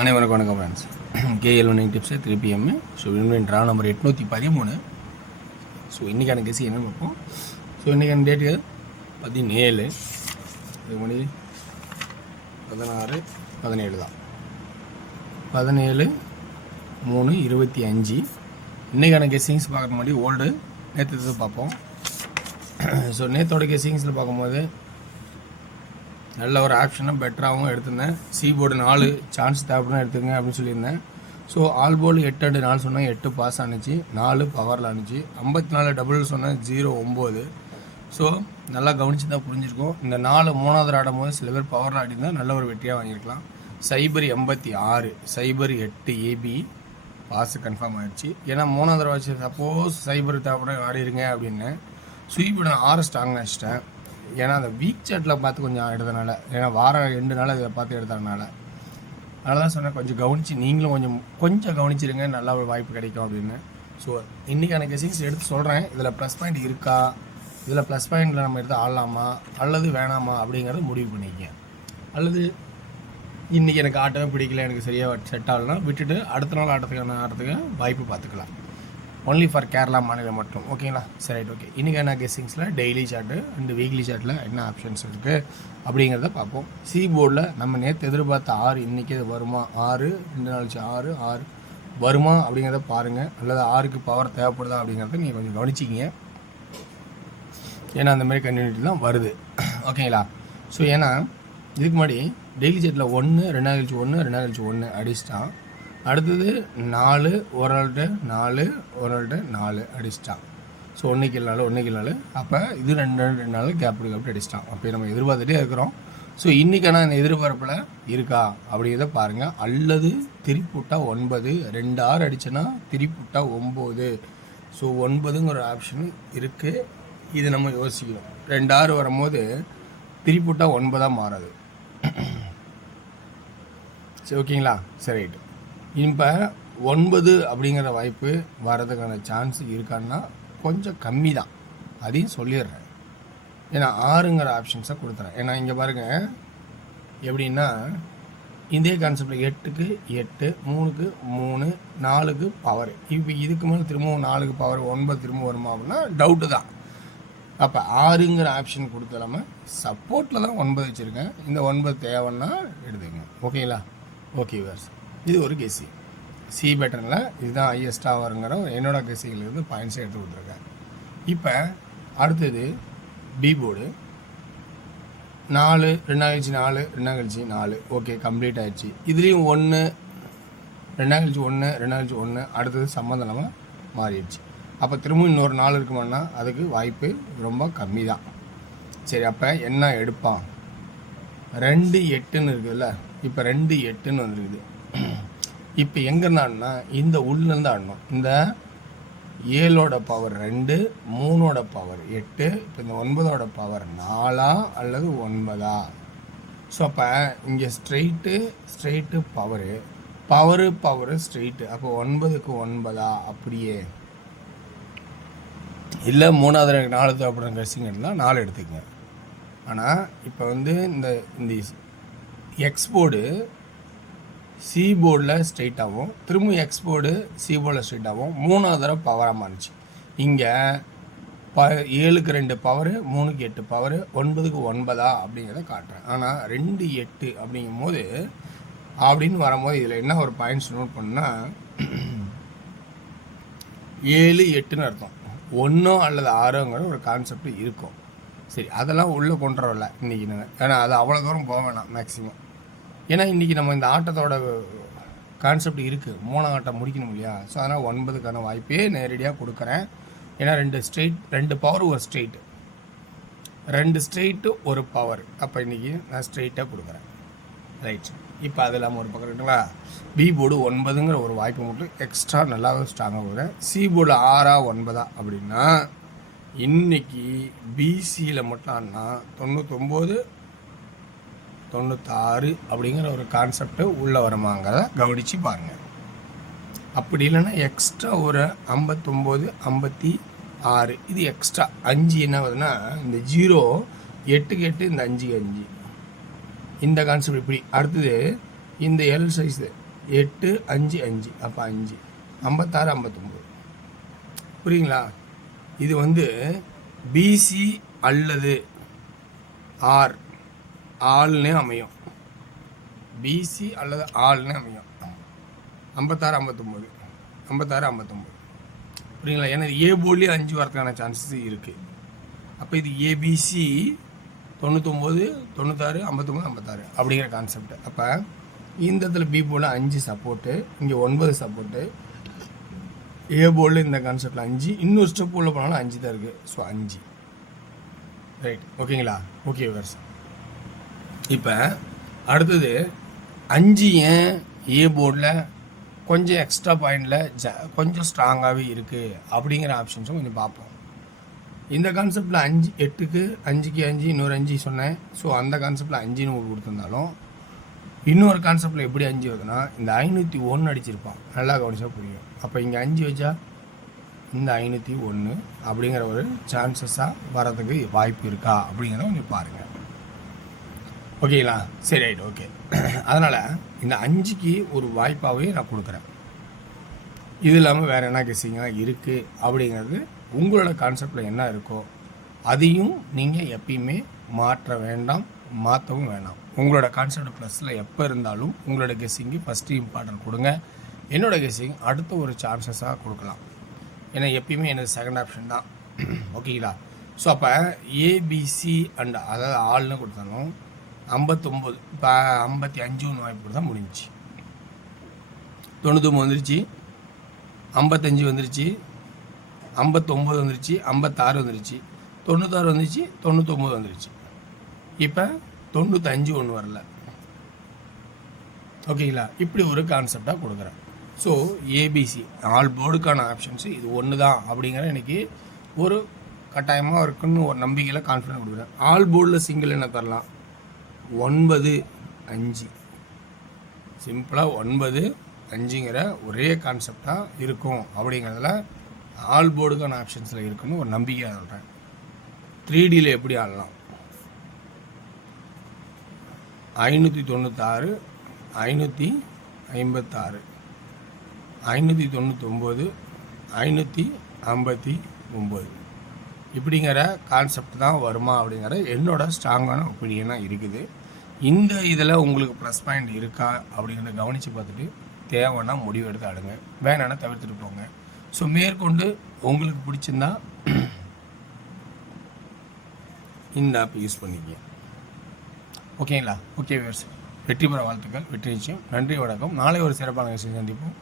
அனைவருக்கும் வணக்கம் friends. KL winning tips 3 PM. So win draw number 813. So இன்றைக்கான guess என்னென்னு பார்ப்போம். ஸோ இன்றைக்கான டேட்டு 17, இது மணி 16, 17 தான். 17/3/25. இன்றைக்கான கெஸ்ஸிங்ஸ் பார்க்குற மாதிரி ஓல்டு நேற்று பார்ப்போம். ஸோ நேற்றோட கெஸ்ஸிங்ஸில் பார்க்கும்போது நல்ல ஒரு ஆப்ஷனாக பெட்டராகவும் எடுத்திருந்தேன். சி போர்டு 4 சான்ஸ் தேவைப்படும் எடுத்துங்க அப்படின்னு சொல்லியிருந்தேன். ஸோ ஆல் போர்டு 8 அண்டு 4 சொன்னால் 8 பாஸ் ஆனிச்சு, 4 பவரில் ஆனிச்சு. 54 டபுள் சொன்னால் 0 9. ஸோ நல்லா கவனிச்சு தான் புரிஞ்சிருக்கும். இந்த 4 மூணாவது ஆடும் போது சில பேர் பவரில் ஆடிருந்தால் நல்ல ஒரு வெற்றியாக வாங்கியிருக்கலாம். சைபர் 86, சைபர் 8 ஏபி பாஸ் கன்ஃபார்ம் ஆகிடுச்சு. ஏன்னா மூணாவது வச்சு சப்போஸ் சைபர் தேவைப்பட ஆடிருங்க அப்படின்னு ஸ்வீப் நான் 6 ஸ்ட்ராங் வச்சிட்டேன். ஏன்னா அந்த வீக் சாட்டில் பார்த்து கொஞ்சம் எடுத்தனால, ஏன்னா வாரம் 2 நாள் இதை பார்த்து எடுத்ததுனால தான் சொன்னேன் கொஞ்சம் கவனித்து நீங்களும் கொஞ்சம் கவனிச்சிருங்க, நல்லா ஒரு வாய்ப்பு கிடைக்கும் அப்படின்னு. ஸோ இன்றைக்கான கெஸிங்ஸ் எடுத்து சொல்கிறேன். இதில் ப்ளஸ் பாயிண்ட் இருக்கா, இதில் ப்ளஸ் பாயிண்டில் நம்ம எடுத்து ஆடலாமா அல்லது வேணாமா அப்படிங்கிறத முடிவு பண்ணிக்க. அல்லது இன்றைக்கி எனக்கு ஆட்டவே பிடிக்கல, எனக்கு சரியாக செட் ஆகலைன்னா விட்டுட்டு அடுத்த நாள் ஆட்டத்துக்கு வாய்ப்பு பார்த்துக்கலாம். ஒன்லி ஃபார் கேரளா மாநிலம் மட்டும். ஓகேங்களா? சரி, ரைட், ஓகே. இன்றைக்கான கெஸ்ஸிங்ஸில் டெய்லி சார்ட்டு அண்டு வீக்லி சார்ட்டில் என்ன ஆப்ஷன்ஸ் இருக்குது அப்படிங்கிறத பார்ப்போம். சி போர்டில் நம்ம நேற்று எதிர்பார்த்த 6 இன்றைக்கி அது வருமா, 6 2 நாள் 6 வருமா அப்படிங்கிறத பாருங்கள். அல்லது 6க்கு பவர் தேவைப்படுதா அப்படிங்கிறத நீங்கள் கொஞ்சம் கவனிச்சிக்கிங்க. ஏன்னா அந்தமாதிரி கண்டினியூட்டி தான் வருது. ஓகேங்களா? ஸோ ஏன்னா இதுக்கு முன்னாடி டெய்லி சார்ட்டில் 1 2 நாள் கழிச்சு 1 2 நாள் கழிச்சு 1 அடிச்சிட்டான். அடுத்தது 4 ஒரு ஆள்கிட்ட 4 ஒரு ஆள்கிட்ட 4 அடிச்சிட்டான். ஸோ 1 4 அப்போ இது 2 நாள் கேப் அடிச்சிட்டான். அப்போ நம்ம எதிர்பார்த்துட்டே இருக்கிறோம். ஸோ இன்றைக்கான அந்த எதிர்பார்ப்பில் இருக்கா அப்படிங்கிறத பாருங்கள். அல்லது திருப்பிவிட்டா 9, 2 6 அடிச்சேன்னா திருப்பிவிட்டா 9. ஸோ 9ங்கிற ஒரு ஆப்ஷன் இருக்குது. இது நம்ம யோசிக்கணும். 2 6 வரும்போது திருப்பிவிட்டா 9 மாறாது. சரி, ஓகேங்களா? சரி, ரைட்டு. இப்போ 9 அப்படிங்கிற வாய்ப்பு வர்றதுக்கான சான்ஸ் இருக்கான்னா கொஞ்சம் கம்மி தான், அதையும் சொல்லிடுறேன். ஏன்னா 6ங்கிற ஆப்ஷன்ஸை கொடுத்துறேன். ஏன்னா இங்கே பாருங்கள் எப்படின்னா இதே கான்செப்டில் 8க்கு 8, 3க்கு 3, 4க்கு பவர். இப்போ இதுக்கு மேலே திரும்பவும் 4க்கு பவர் 9 திரும்ப வருமா அப்படின்னா டவுட்டு தான். அப்போ 6ங்கிற ஆப்ஷன் கொடுத்தலாமல் சப்போர்ட்டில் தான் 9 வச்சுருக்கேன். இந்த 9 தேவைன்னா எடுத்துக்கங்க. ஓகேங்களா? ஓகே வேர்ஸ், இது ஒரு கெஸ்ஸி. சி பேட்டர்னில் இதுதான் ஹையஸ்ட்டாக வருங்கிற என்னோட கெஸ்ஸிங்கிலிருந்து பாயிண்ட்ஸை எடுத்து கொடுத்துருக்கேன். இப்போ அடுத்தது பி போர்டு 4 2 நாள் கழிச்சு 4 2 நாள் கழிச்சு 4. ஓகே, கம்ப்ளீட் ஆகிடுச்சு. இதுலேயும் 1 2 நாள் கழிச்சு 1 2 நாள் கழிச்சு 1 அடுத்தது சம்மந்தம் இல்லாமல் மாறிடுச்சு. அப்போ திரும்ப இன்னொரு 4 இருக்குமான்னா அதுக்கு வாய்ப்பு ரொம்ப கம்மி தான். சரி, அப்போ என்ன எடுப்பான்? 2 8ன்னு இருக்குதுல்ல, இப்போ 2 8ன்னு வந்துருக்குது. இப்போ எங்கேருந்து ஆடணும்னா இந்த உள்ளேருந்து ஆடணும். இந்த 7ஓட பவர் 2, 3ஓட பவர் 8, இப்போ இந்த 9ஓட பவர் 4 அல்லது 9. ஸோ அப்போ இங்கே ஸ்ட்ரெயிட்டு பவரு ஸ்ட்ரெயிட்டு. அப்போ 9க்கு 9 அப்படியே இல்லை 3வது 4 தேவைப்படுற கசிங்க இருந்தால் 4 எடுத்துக்கங்க. ஆனால் இப்போ இந்த எக்ஸ் போர்டு சி போர்டில் ஸ்ட்ரெயிட்டாகவும் திரும்ப எக்ஸ் போர்டு சி போர்டில் ஸ்ட்ரெயிட்டாகவும் 3வது தடவை பவராக மாறிச்சு. இங்கே 7க்கு 2 பவரு, 3க்கு 8 பவரு, 9க்கு 9 அப்படிங்கிறத காட்டுறேன். ஆனால் 2 8 அப்படிங்கும் போது அப்படின்னு வரும்போது இதில் என்ன ஒரு பாயிண்ட்ஸ் நோட் பண்ணால் 7 8ன்னு அர்த்தம். 1 அல்லது 6ங்கிற ஒரு கான்செப்ட் இருக்கும். சரி, அதெல்லாம் உள்ளே கொண்டு வரல இன்றைக்கி. ஏன்னா அது அவ்வளோ தூரம் போக வேணாம் மேக்ஸிமம். ஏன்னா இன்றைக்கி நம்ம இந்த ஆட்டத்தோட கான்செப்ட் இருக்குது, 3ஆம் ஆட்டம் முடிக்கணும் இல்லையா? ஸோ அதனால் 9க்கான வாய்ப்பே நேரடியாக கொடுக்குறேன். ஏன்னா 2 பவர் ஒரு ஸ்ட்ரெயிட்டு, 2 ஸ்ட்ரெயிட்டு ஒரு பவர். அப்போ இன்றைக்கி நான் ஸ்ட்ரெயிட்டாக கொடுக்குறேன். ரைட். இப்போ அது இல்லாமல் ஒரு பக்கம் இருக்குங்களா, பி போர்டு 9ங்கிற ஒரு வாய்ப்பு மட்டும் எக்ஸ்ட்ரா நல்லாவே ஸ்ட்ராங்காக கொடுக்குறேன். சி போர்டு 6 9 அப்படின்னா இன்றைக்கி பிசியில் மட்டும் ஆனா 99 96 அப்படிங்கிற ஒரு கான்செப்டு உள்ளே வருமாங்கிறத கவனித்து பாருங்கள். அப்படி இல்லைன்னா எக்ஸ்ட்ரா ஒரு 59 56 இது எக்ஸ்ட்ரா 5 என்ன ஆகுதுன்னா இந்த 0 8க்கு 8 இந்த 5க்கு 5 இந்த கான்செப்ட் இப்படி. அடுத்தது இந்த எல் சைஸு 8 5 5 அப்போ 5 56 59. புரியுங்களா? இது வந்து பிசி அல்லது ஆர் ஆள்னே அமையும். பிசி அல்லது ஆள்னே அமையும். 56 59 56 59. புரியுங்களா? ஏன்னா ஏ போர்ட்லேயே 5 வரதுக்கான சான்சஸ் இருக்குது. அப்போ இது ஏபிசி 99 96 59 56 அப்படிங்கிற கான்செப்ட். அப்போ இந்த இடத்துல பி போர்டில் 5 சப்போர்ட்டு, இங்கே 9 சப்போர்ட்டு, ஏ போர்டில் இந்த கான்செப்டில் 5, இன்னொரு ஸ்டெப் உள்ள போனாலும் 5 தான் இருக்குது. So 5 right. ஓகேங்களா? Okay viewers. இப்போ அடுத்தது 5 ஏன் ஏ போர்டில் கொஞ்சம் எக்ஸ்ட்ரா பாயிண்டில் கொஞ்சம் ஸ்ட்ராங்காகவே இருக்குது அப்படிங்கிற ஆப்ஷன்ஸும் கொஞ்சம் பார்ப்போம். இந்த கான்செப்டில் 5 8க்கு 5க்கு 5 இன்னொரு 5 சொன்னேன். ஸோ அந்த கான்செப்டில் 5ன்னு உங்களுக்கு கொடுத்துருந்தாலும் இன்னொரு கான்செப்டில் எப்படி 5 வருதுன்னா இந்த 501 அடிச்சிருப்பான். நல்லா கவனிச்சா புரியும். அப்போ இங்கே 5 வச்சா இந்த 501 அப்படிங்கிற ஒரு சான்சஸாக வரதுக்கு வாய்ப்பு இருக்கா அப்படிங்கிறத கொஞ்சம் பாருங்கள். ஓகேங்களா? சரி ரைட். ஓகே. அதனால் இந்த 5க்கு ஒரு வாய்ப்பாகவே நான் கொடுக்குறேன். இது இல்லாமல் வேறு என்ன கெஸ்ஸிங்காக இருக்குது அப்படிங்கிறது உங்களோட கான்செப்டில் என்ன இருக்கோ அதையும் நீங்கள் எப்பயுமே மாற்ற வேண்டாம், மாற்றவும் வேண்டாம். உங்களோட கான்செப்ட் ப்ளஸில் எப்போ இருந்தாலும் உங்களோட கெஸ்ஸிங்கு ஃபஸ்ட்டு இம்பார்ட்டன்ட் கொடுங்க. என்னோட கெஸ்ஸிங் அடுத்த ஒரு சான்சஸாக கொடுக்கலாம். ஏன்னா எப்பயுமே எனக்கு செகண்ட் ஆப்ஷன் தான். ஓகேங்களா? ஸோ அப்போ ஏபிசி அண்ட் அதாவது ஆள்னு கொடுத்தாலும் 59 இப்போ 55 ஒன்று வாய்ப்பு கொடுத்தா முடிஞ்சிச்சு. 99 வந்துருச்சு, 55 வந்துருச்சு, 59 வந்துருச்சு, 56 வந்துருச்சு, 96 வந்துருச்சு, 99 வந்துருச்சு. இப்போ 95 ஒன்று வரல. ஓகேங்களா? இப்படி ஒரு கான்செப்டாக கொடுக்குறேன். ஸோ ஏபிசி ஆல் போர்டுக்கான ஆப்ஷன்ஸு இது ஒன்று தான் அப்படிங்கிற எனக்கு ஒரு கட்டாயமாக இருக்குன்னு ஒரு நம்பிக்கையில் கான்ஃபிடென்ட் கொடுக்குறேன். ஆல் போர்டில் சிங்கிள் என்ன தரலாம்? 9 5 சிம்பிளாக 9 5ங்கிற ஒரே கான்செப்டாக இருக்கும் அப்படிங்கிறதுல ஆல் போர்டுக்கான ஆப்ஷன்ஸில் இருக்குன்னு ஒரு நம்பிக்கையாக சொல்கிறேன். 3Dயில் எப்படி ஆடலாம்? 596 556 599 559 இப்படிங்கிற கான்செப்ட் தான் வருமா அப்படிங்கிற என்னோட ஸ்ட்ராங்கான ஒப்பீனியனாக இருக்குது. இந்த இதில் உங்களுக்கு ப்ளஸ் பாயிண்ட் இருக்கா அப்படிங்கிறத கவனித்து பார்த்துட்டு தேவைன்னா முடிவு எடுத்து ஆடுங்க, வேணான்னா தவிர்த்துட்டு போங்க. ஸோ மேற்கொண்டு உங்களுக்கு பிடிச்சிருந்தா இந்த ஆப் யூஸ் பண்ணிக்க. ஓகேங்களா? ஓகே வியூவர்ஸ், வெற்றி பெற வாழ்த்துக்கள். வெற்றி நிச்சயம். நன்றி, வணக்கம். நாளை ஒரு சிறப்பான விஷயம் சந்திப்போம்.